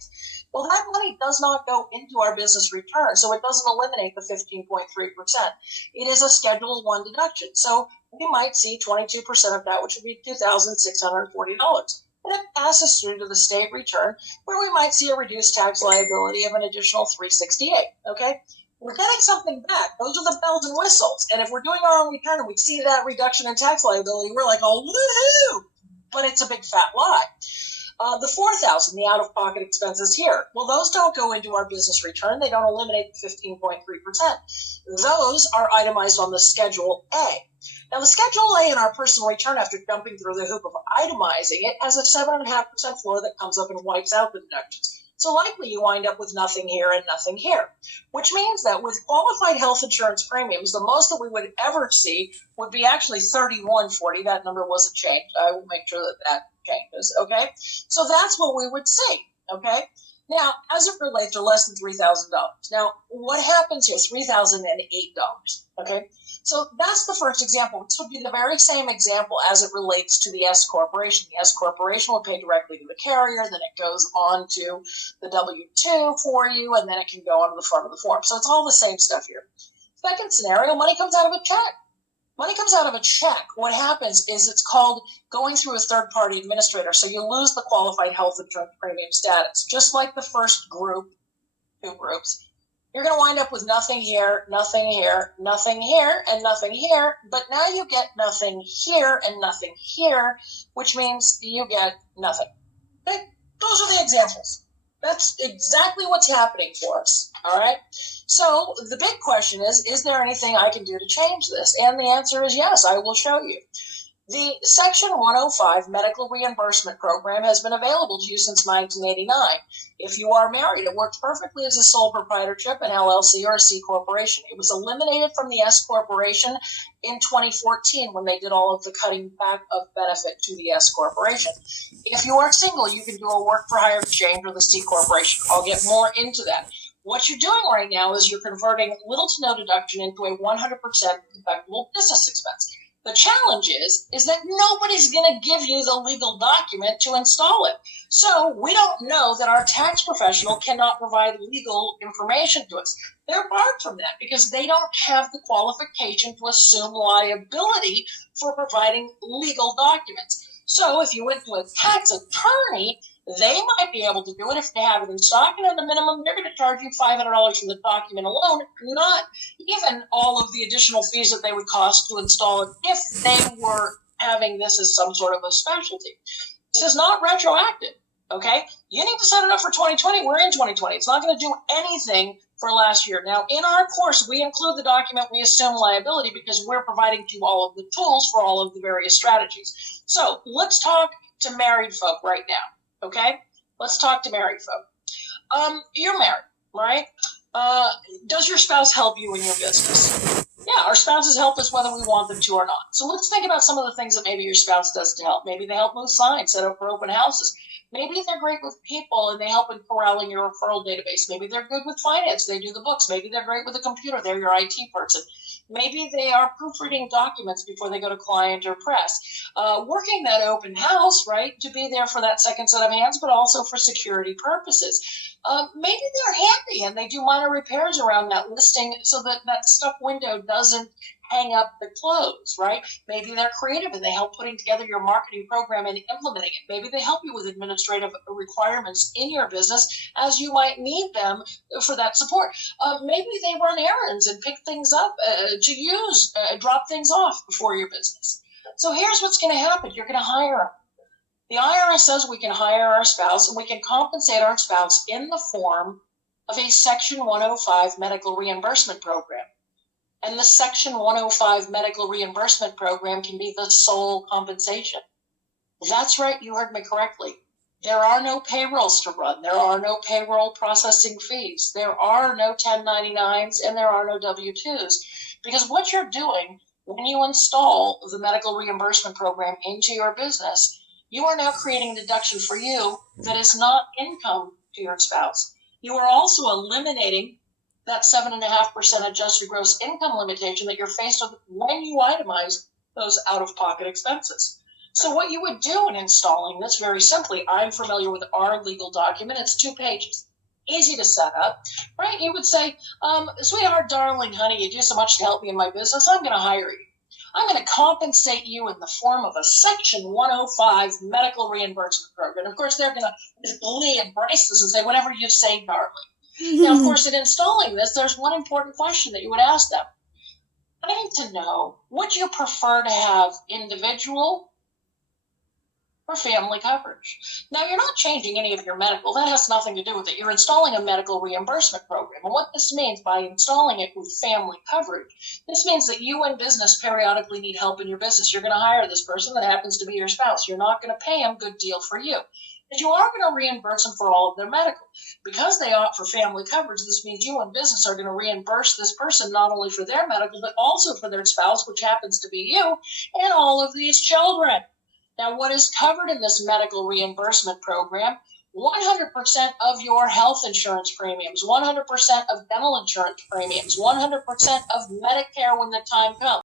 savings. Well, that money does not go into our business return, so it doesn't eliminate the 15.3%. It is a Schedule 1 deduction. So we might see 22% of that, which would be $2,640. And it passes through to the state return, where we might see a reduced tax liability of an additional $368. Okay? We're getting something back. Those are the bells and whistles. And if we're doing our own return and we see that reduction in tax liability, we're like, oh, woohoo! But it's a big fat lie. The $4,000, the out-of-pocket expenses here, well, those don't go into our business return. They don't eliminate the 15.3%. Those are itemized on the Schedule A. Now, the Schedule A in our personal return, after jumping through the hoop of itemizing it, has a 7.5% floor that comes up and wipes out the deductions. So likely you wind up with nothing here and nothing here, which means that with qualified health insurance premiums, the most that we would ever see would be actually $31.40. That number wasn't changed. I will make sure that that changes, okay? So that's what we would see, okay? Now, as it relates to less than $3,000. Now, what happens here? $3,008, okay? So that's the first example. This would be the very same example as it relates to the S corporation. The S corporation will pay directly to the carrier, then it goes on to the W-2 for you, and then it can go onto the front of the form. So it's all the same stuff here. Second scenario, money comes out of a check. Money comes out of a check. What happens is it's called going through a third-party administrator. So you lose the qualified health insurance premium status, just like the first group, 2 groups. You're going to wind up with nothing here, nothing here, nothing here, and nothing here. But now you get nothing here and nothing here, which means you get nothing. Okay? Those are the examples. That's exactly what's happening for us. All right? So the big question is there anything I can do to change this? And the answer is yes, I will show you. The Section 105 Medical Reimbursement Program has been available to you since 1989. If you are married, it works perfectly as a sole proprietorship, an LLC, or a C corporation. It was eliminated from the S corporation in 2014 when they did all of the cutting back of benefit to the S corporation. If you are single, you can do a work for hire exchange or the C corporation. I'll get more into that. What you're doing right now is you're converting little to no deduction into a 100% deductible business expense. The challenge is that nobody's going to give you the legal document to install it. So we don't know that our tax professional cannot provide legal information to us. They're barred from that because they don't have the qualification to assume liability for providing legal documents. So if you went to a tax attorney, they might be able to do it if they have it in stock, and at the minimum, they're going to charge you $500 for the document alone, not even all of the additional fees that they would cost to install it if they were having this as some sort of a specialty. This is not retroactive, okay? You need to set it up for 2020. We're in 2020. It's not going to do anything for last year. Now, in our course, we include the document we assume liability because we're providing to you all of the tools for all of the various strategies. So let's talk to married folk right now. Okay, let's talk to married folk. You're married, right? Does your spouse help you in your business? Yeah, our spouses help us whether we want them to or not. So let's think about some of the things that maybe your spouse does to help. Maybe they help move signs, set up for open houses. Maybe they're great with people and they help in corralling your referral database. Maybe they're good with finance. They do the books. Maybe they're great with a computer. They're your IT person. Maybe they are proofreading documents before they go to client or press. Working that open house, right, to be there for that second set of hands, but also for security purposes. Maybe they're handy and they do minor repairs around that listing so that that stuck window doesn't hang up the clothes, right? Maybe they're creative and they help putting together your marketing program and implementing it. Maybe they help you with administrative requirements in your business as you might need them for that support. Maybe they run errands and pick things up to use, drop things off for your business. So here's what's going to happen. You're going to hire them. The IRS says we can hire our spouse and we can compensate our spouse in the form of a Section 105 medical reimbursement program. And the Section 105 medical reimbursement program can be the sole compensation. That's right, you heard me correctly. There are no payrolls to run. There are no payroll processing fees. There are no 1099s and there are no W-2s. Because what you're doing when you install the medical reimbursement program into your business, you are now creating a deduction for you that is not income to your spouse. You are also eliminating that 7.5% adjusted gross income limitation that you're faced with when you itemize those out-of-pocket expenses. So what you would do in installing this, very simply, I'm familiar with our legal document. It's 2 pages. Easy to set up, right? You would say, sweetheart, darling, honey, you do so much to help me in my business. I'm going to hire you. I'm going to compensate you in the form of a Section 105 medical reimbursement program. Of course, they're going to glee embrace this and say, whatever you say, darling. Now, of course, in installing this, there's one important question that you would ask them. I need to know, would you prefer to have individual or family coverage? Now, you're not changing any of your medical. That has nothing to do with it. You're installing a medical reimbursement program. And what this means by installing it with family coverage, this means that you in business periodically need help in your business. You're going to hire this person that happens to be your spouse. You're not going to pay them. Good deal for you. But you are going to reimburse them for all of their medical. Because they opt for family coverage, this means you in business are going to reimburse this person not only for their medical, but also for their spouse, which happens to be you, and all of these children. Now, what is covered in this medical reimbursement program? 100% of your health insurance premiums, 100% of dental insurance premiums, 100% of Medicare when the time comes.